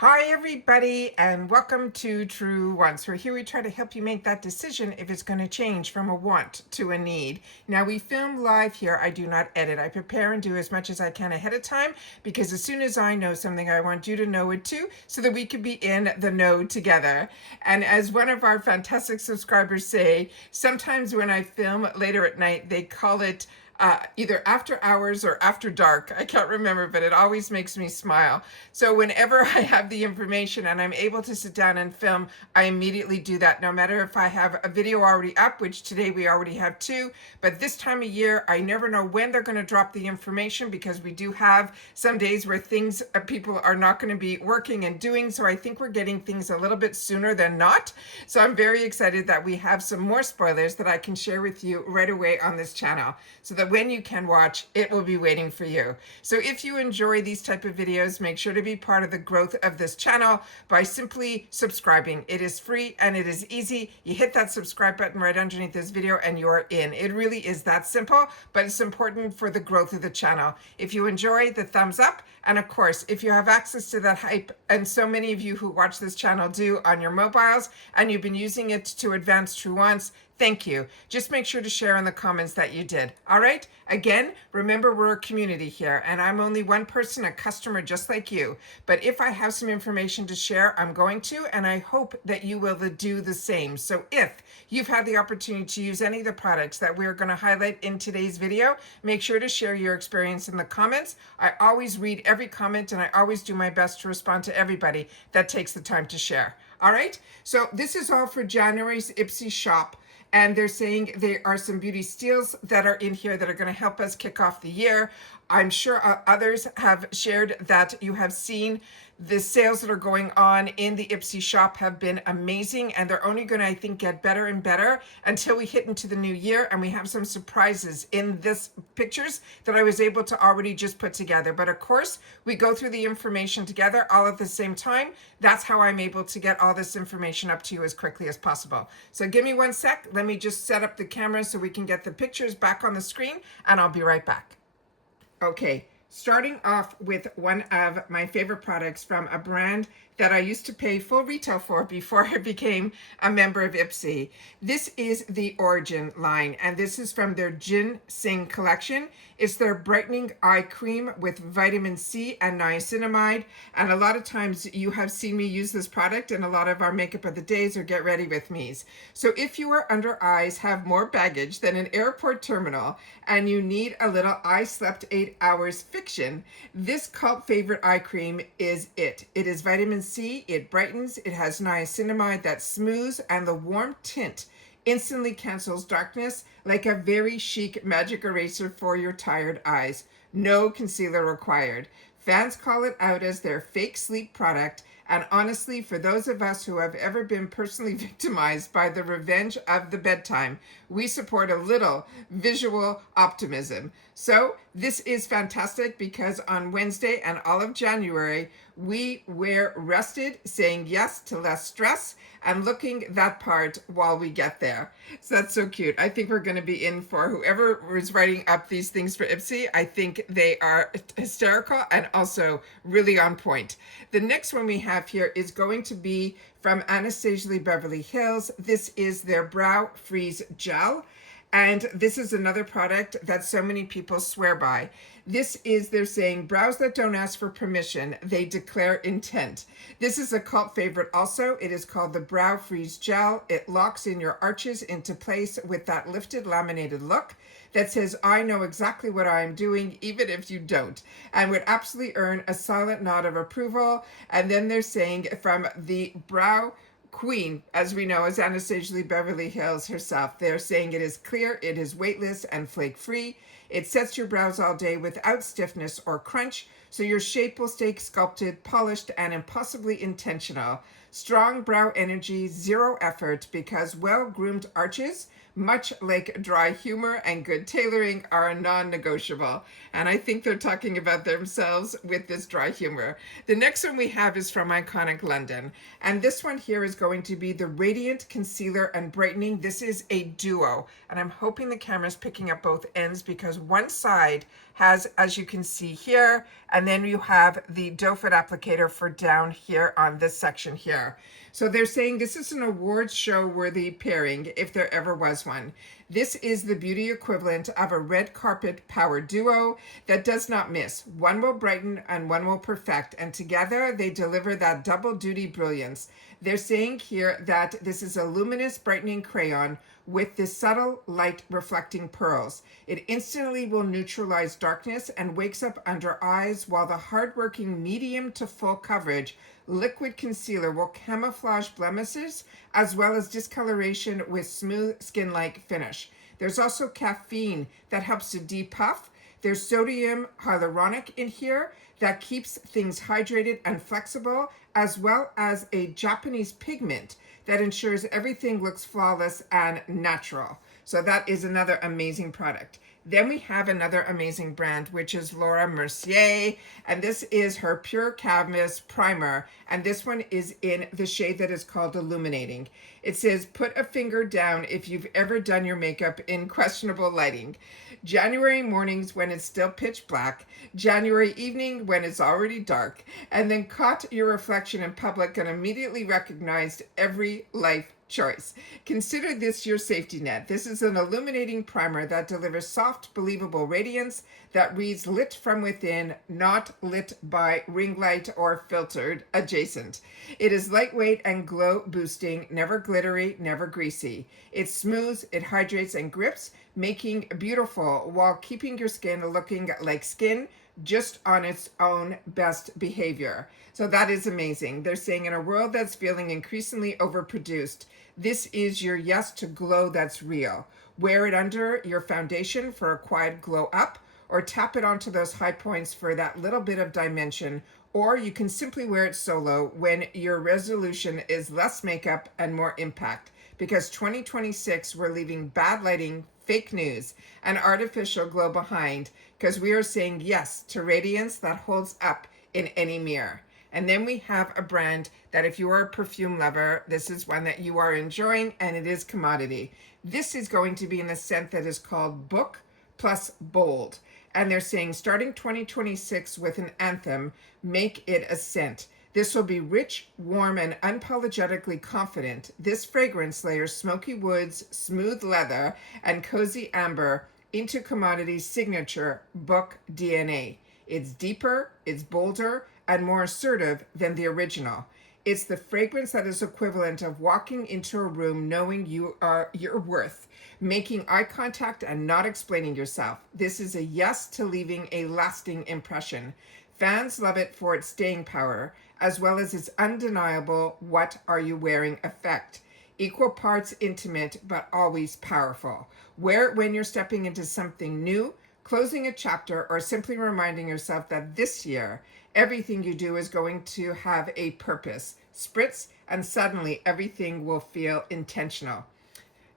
Hi everybody and welcome to Truewants. We're here we try to help you make that decision if it's going to change from a want to a need. Now we film live here. I do not edit. I prepare and do as much as I can ahead of time because as soon as I know something I want you to know it too so that we can be in the know together. And as one of our fantastic subscribers say, sometimes when I film later at night they call it either after hours or after dark. I can't remember, but it always makes me smile. So whenever I have the information and I'm able to sit down and film, I immediately do that, no matter if I have a video already up, which today we already have two, but this time of year, I never know when they're going to drop the information because we do have some days where things, people are not going to be working and doing, so I think we're getting things a little bit sooner than not. So I'm very excited that we have some more spoilers that I can share with you right away on this channel, so that when you can watch, it will be waiting for you. So if you enjoy these type of videos, make sure to be part of the growth of this channel by simply subscribing. It is free and it is easy. You hit that subscribe button right underneath this video and you're in. It really is that simple, but it's important for the growth of the channel. If you enjoy, the thumbs up, and of course, if you have access to that hype, and so many of you who watch this channel do on your mobiles, and you've been using it to advance Truewants, thank you. Just make sure to share in the comments that you did. All right? Again, remember we're a community here and I'm only one person, a customer just like you. But if I have some information to share, I'm going to, and I hope that you will do the same. So if you've had the opportunity to use any of the products that we're going to highlight in today's video, make sure to share your experience in the comments. I always read every comment and I always do my best to respond to everybody that takes the time to share. All right? So this is all for January's IPSY shop. And they're saying there are some beauty steals that are in here that are going to help us kick off the year. I'm sure others have shared that you have seen the sales that are going on in the IPSY shop have been amazing, and they're only going to, I think, get better and better until we hit into the new year, and we have some surprises in this pictures that I was able to already just put together. But of course, we go through the information together all at the same time. That's how I'm able to get all this information up to you as quickly as possible. So give me one sec. Let me just set up the camera so we can get the pictures back on the screen, and I'll be right back. Okay, starting off with one of my favorite products from a brand that I used to pay full retail for before I became a member of IPSY. This is the Origin line, and this is from their Ginseng collection. It's their brightening eye cream with vitamin C and niacinamide, and a lot of times you have seen me use this product in a lot of our makeup of the days or get ready with me's. So if your under eyes have more baggage than an airport terminal and you need a little I slept 8 hours fiction, this cult favorite eye cream is it. It is vitamin C, it brightens, it has niacinamide that smooths, and the warm tint instantly cancels darkness like a very chic magic eraser for your tired eyes. No concealer required. Fans call it out as their fake sleep product, and honestly, for those of us who have ever been personally victimized by the revenge of the bedtime, we support a little visual optimism. So this is fantastic because on Wednesday and all of January, we wear rested, saying yes to less stress, and looking that part while we get there. So that's so cute. I think we're going to be in for whoever was writing up these things for IPSY. I think they are hysterical and also really on point. The next one we have here is going to be from Anastasia Beverly Hills. This is their Brow Freeze Gel. And this is another product that so many people swear by. This is, they're saying, brows that don't ask for permission, they declare intent. This is a cult favorite also. It is called the Brow Freeze Gel. It locks in your arches into place with that lifted laminated look that says, I know exactly what I'm doing, even if you don't, and would absolutely earn a silent nod of approval. And then they're saying from the Brow Queen, as we know, as Anastasia Beverly Hills herself, they're saying it is clear, it is weightless and flake-free. It sets your brows all day without stiffness or crunch, so your shape will stay sculpted, polished, and impossibly intentional. Strong brow energy, zero effort, because well-groomed arches, much like dry humor and good tailoring, are a non-negotiable. And I think they're talking about themselves with this dry humor. The next one we have is from Iconic London. And this one here is going to be the Radiant Concealer and Brightening. This is a duo. And I'm hoping the camera's picking up both ends because one side has, as you can see here, and then you have the doe foot applicator for down here on this section here. So they're saying this is an awards show worthy pairing if there ever was one. This is the beauty equivalent of a red carpet power duo that does not miss. One will brighten and one will perfect, and together they deliver that double duty brilliance. They're saying here that this is a luminous brightening crayon with this subtle light reflecting pearls. It instantly will neutralize darkness and wakes up under eyes, while the hardworking medium to full coverage liquid concealer will camouflage blemishes as well as discoloration with smooth skin-like finish. There's also caffeine that helps to depuff. There's sodium hyaluronic in here that keeps things hydrated and flexible, as well as a Japanese pigment that ensures everything looks flawless and natural. So that is another amazing product. Then we have another amazing brand, which is Laura Mercier, and this is her Pure Canvas Primer, and this one is in the shade that is called Illuminating. It says, put a finger down if you've ever done your makeup in questionable lighting. January mornings when it's still pitch black, January evening when it's already dark, and then caught your reflection in public and immediately recognized every life choice. Consider this your safety net. This is an illuminating primer that delivers soft, believable radiance that reads lit from within, not lit by ring light or filtered adjacent. It is lightweight and glow boosting, never glittery, never greasy. It smooths, it hydrates and grips, making beautiful while keeping your skin looking like skin, just on its own best behavior. So that is amazing. They're saying in a world that's feeling increasingly overproduced, this is your yes to glow that's real. Wear it under your foundation for a quiet glow up, or tap it onto those high points for that little bit of dimension, or you can simply wear it solo when your resolution is less makeup and more impact. Because 2026, we're leaving bad lighting, fake news, and artificial glow behind, because we are saying yes to radiance that holds up in any mirror. And then we have a brand that if you are a perfume lover, this is one that you are enjoying, and it is commodity. This is going to be in the scent that is called Book Plus Bold. And they're saying starting 2026 with an anthem, make it a scent. This will be rich, warm, and unapologetically confident. This fragrance layers smoky woods, smooth leather, and cozy amber into commodity's signature book DNA. It's deeper, it's bolder, and more assertive than the original. It's the fragrance that is equivalent of walking into a room knowing you are your worth, making eye contact and not explaining yourself. This is a yes to leaving a lasting impression. Fans love it for its staying power, as well as its undeniable "what are you wearing" effect. Equal parts intimate, but always powerful. Wear it when you're stepping into something new, closing a chapter, or simply reminding yourself that this year, everything you do is going to have a purpose. Spritz, and suddenly everything will feel intentional.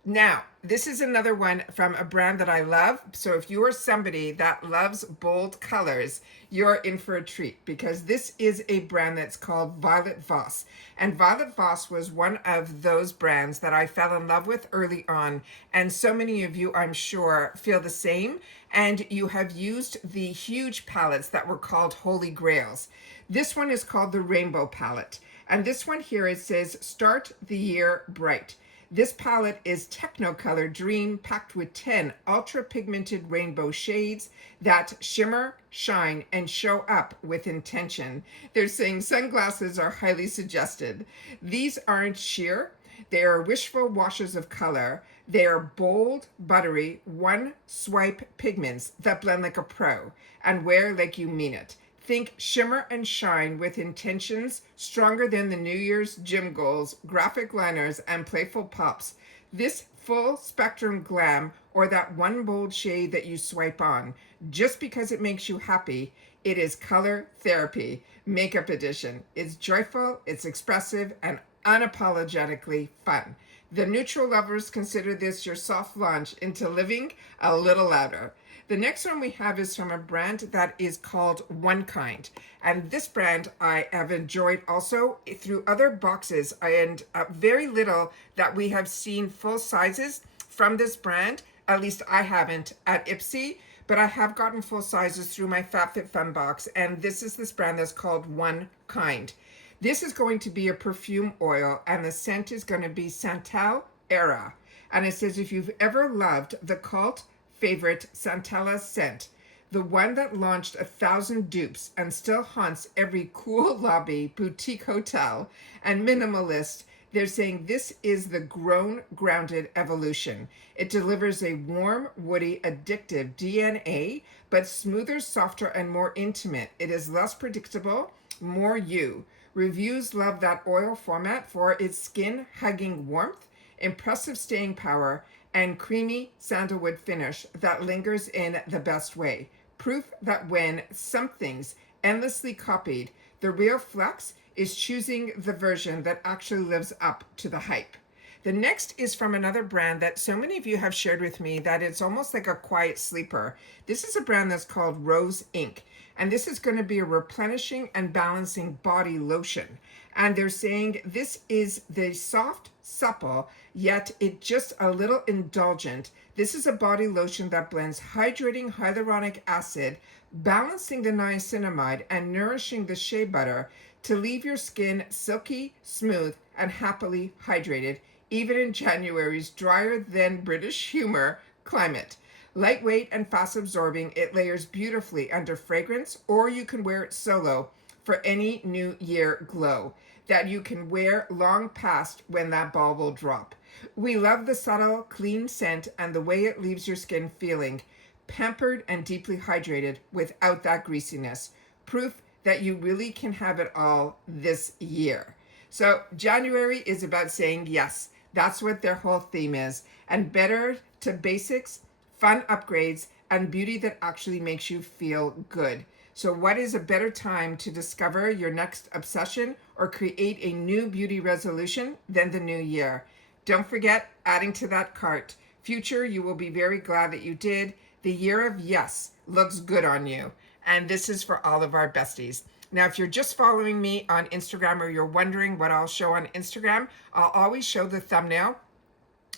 Now, this is another one from a brand that I love. So if you are somebody that loves bold colors, you're in for a treat, because this is a brand that's called Violet Voss. And Violet Voss was one of those brands that I fell in love with early on. And so many of you, I'm sure, feel the same. And you have used the huge palettes that were called Holy Grails. This one is called the Rainbow Palette. And this one here, it says, start the year bright. This palette is Technicolor Dream, packed with 10 ultra pigmented rainbow shades that shimmer, shine, and show up with intention. They're saying sunglasses are highly suggested. These aren't sheer. They are wishful washes of color. They are bold, buttery, one swipe pigments that blend like a pro and wear like you mean it. Think shimmer and shine with intentions stronger than the New Year's gym goals, graphic liners, and playful pops. This full spectrum glam, or that one bold shade that you swipe on, just because it makes you happy, it is color therapy, makeup edition. It's joyful, it's expressive, and unapologetically fun. The neutral lovers consider this your soft launch into living a little louder. The next one we have is from a brand that is called One Kind. And this brand I have enjoyed also through other boxes, and very little that we have seen full sizes from this brand. At least I haven't at IPSY. but I have gotten full sizes through my FabFitFun box, and this is this brand that's called One Kind. This is going to be a perfume oil, and the scent is going to be Santal Era. And it says, if you've ever loved the cult favorite Santella scent, the one that launched 1,000 dupes and still haunts every cool lobby, boutique hotel, and minimalist, they're saying this is the grown, grounded evolution. It delivers a warm, woody, addictive DNA, but smoother, softer, and more intimate. It is less predictable, more you. Reviews love that oil format for its skin-hugging warmth, impressive staying power, and creamy sandalwood finish that lingers in the best way. Proof that when something's endlessly copied, the real flex is choosing the version that actually lives up to the hype. The next is from another brand that so many of you have shared with me that it's almost like a quiet sleeper. This is a brand that's called Rose Inc. And this is going to be a replenishing and balancing body lotion. And they're saying this is the soft, supple, yet it just a little indulgent. This is a body lotion that blends hydrating hyaluronic acid, balancing the niacinamide, and nourishing the shea butter to leave your skin silky, smooth, and happily hydrated, even in January's drier than British humor climate. Lightweight and fast absorbing, it layers beautifully under fragrance, or you can wear it solo for any new year glow that you can wear long past when that ball will drop. We love the subtle, clean scent and the way it leaves your skin feeling pampered and deeply hydrated without that greasiness. Proof that you really can have it all this year. So January is about saying yes. That's what their whole theme is. And better to basics, fun upgrades, and beauty that actually makes you feel good. So what is a better time to discover your next obsession or create a new beauty resolution than the new year? Don't forget adding to that cart. Future, you will be very glad that you did. The year of yes looks good on you. And this is for all of our besties. Now, if you're just following me on Instagram or you're wondering what I'll show on Instagram, I'll always show the thumbnail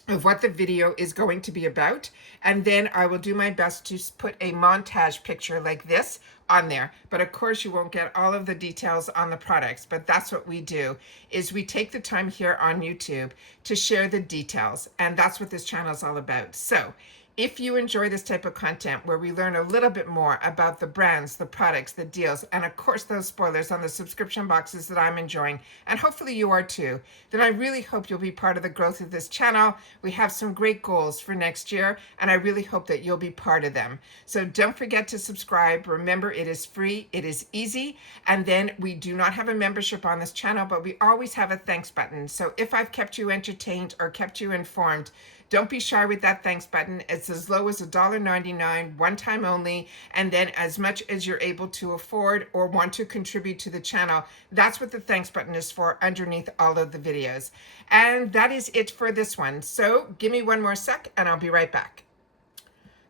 of what the video is going to be about. And then I will do my best to put a montage picture like this on there. But of course, you won't get all of the details on the products. But that's what we do, is we take the time here on YouTube to share the details. And that's what this channel is all about. So if you enjoy this type of content where we learn a little bit more about the brands, the products, the deals, and of course those spoilers on the subscription boxes that I'm enjoying, and hopefully you are too, then I really hope you'll be part of the growth of this channel. We have some great goals for next year, and I really hope that you'll be part of them. So don't forget to subscribe. Remember, it is free, it is easy, and then we do not have a membership on this channel, but we always have a thanks button. So if I've kept you entertained or kept you informed, don't be shy with that thanks button. It's as low as $1.99, one time only, and then as much as you're able to afford or want to contribute to the channel. That's what the thanks button is for underneath all of the videos. And that is it for this one. So give me one more sec and I'll be right back.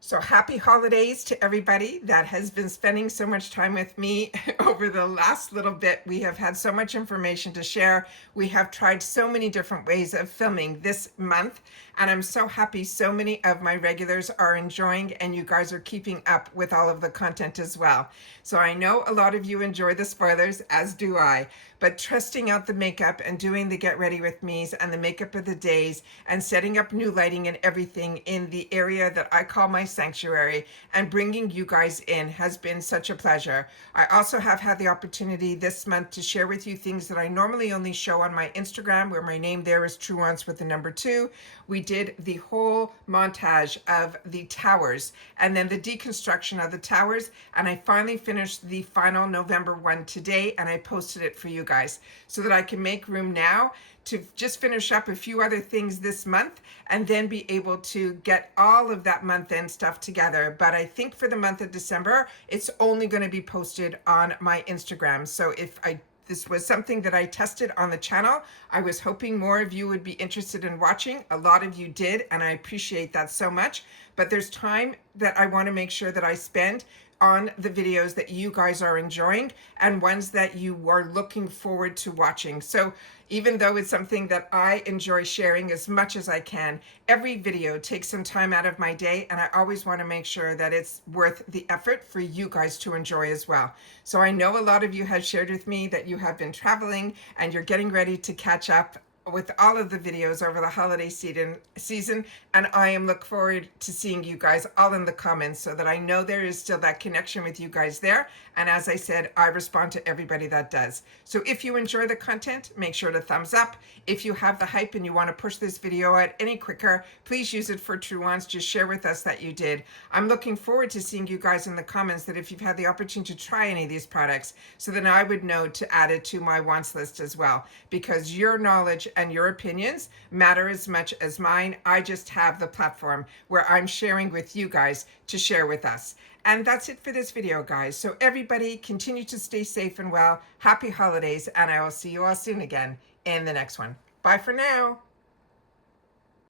So happy holidays to everybody that has been spending so much time with me over the last little bit. We have had so much information to share. We have tried so many different ways of filming this month, and I'm so happy so many of my regulars are enjoying, and you guys are keeping up with all of the content as well. So I know a lot of you enjoy the spoilers, as do I, but trusting out the makeup and doing the get ready with me's and the makeup of the days and setting up new lighting and everything in the area that I call my sanctuary and bringing you guys in has been such a pleasure. I also have had the opportunity this month to share with you things that I normally only show on my Instagram, where my name there is Truewants with the number 2. We did the whole montage of the towers and then the deconstruction of the towers, and I finally finished the final November one today, and I posted it for you guys so that I can make room now to just finish up a few other things this month and then be able to get all of that month-end stuff together. But I think for the month of December, it's only going to be posted on my Instagram. So if this was something that I tested on the channel, I was hoping more of you would be interested in watching. A lot of you did, and I appreciate that so much. But there's time that I want to make sure that I spend on the videos that you guys are enjoying and ones that you are looking forward to watching. So even though it's something that I enjoy sharing as much as I can, every video takes some time out of my day, and I always want to make sure that it's worth the effort for you guys to enjoy as well. So I know a lot of you have shared with me that you have been traveling and you're getting ready to catch up with all of the videos over the holiday season, and I am looking forward to seeing you guys all in the comments so that I know there is still that connection with you guys there. And as I said, I respond to everybody that does. So if you enjoy the content, make sure to thumbs up. If you have the hype and you want to push this video out any quicker, please use it for Truewants. Just share with us that you did. I'm looking forward to seeing you guys in the comments that if you've had the opportunity to try any of these products, so then I would know to add it to my wants list as well, because your knowledge and your opinions matter as much as mine. I just have the platform where I'm sharing with you guys to share with us. And that's it for this video, guys. So everybody continue to stay safe and well. Happy holidays, and I will see you all soon again in the next one. Bye for now.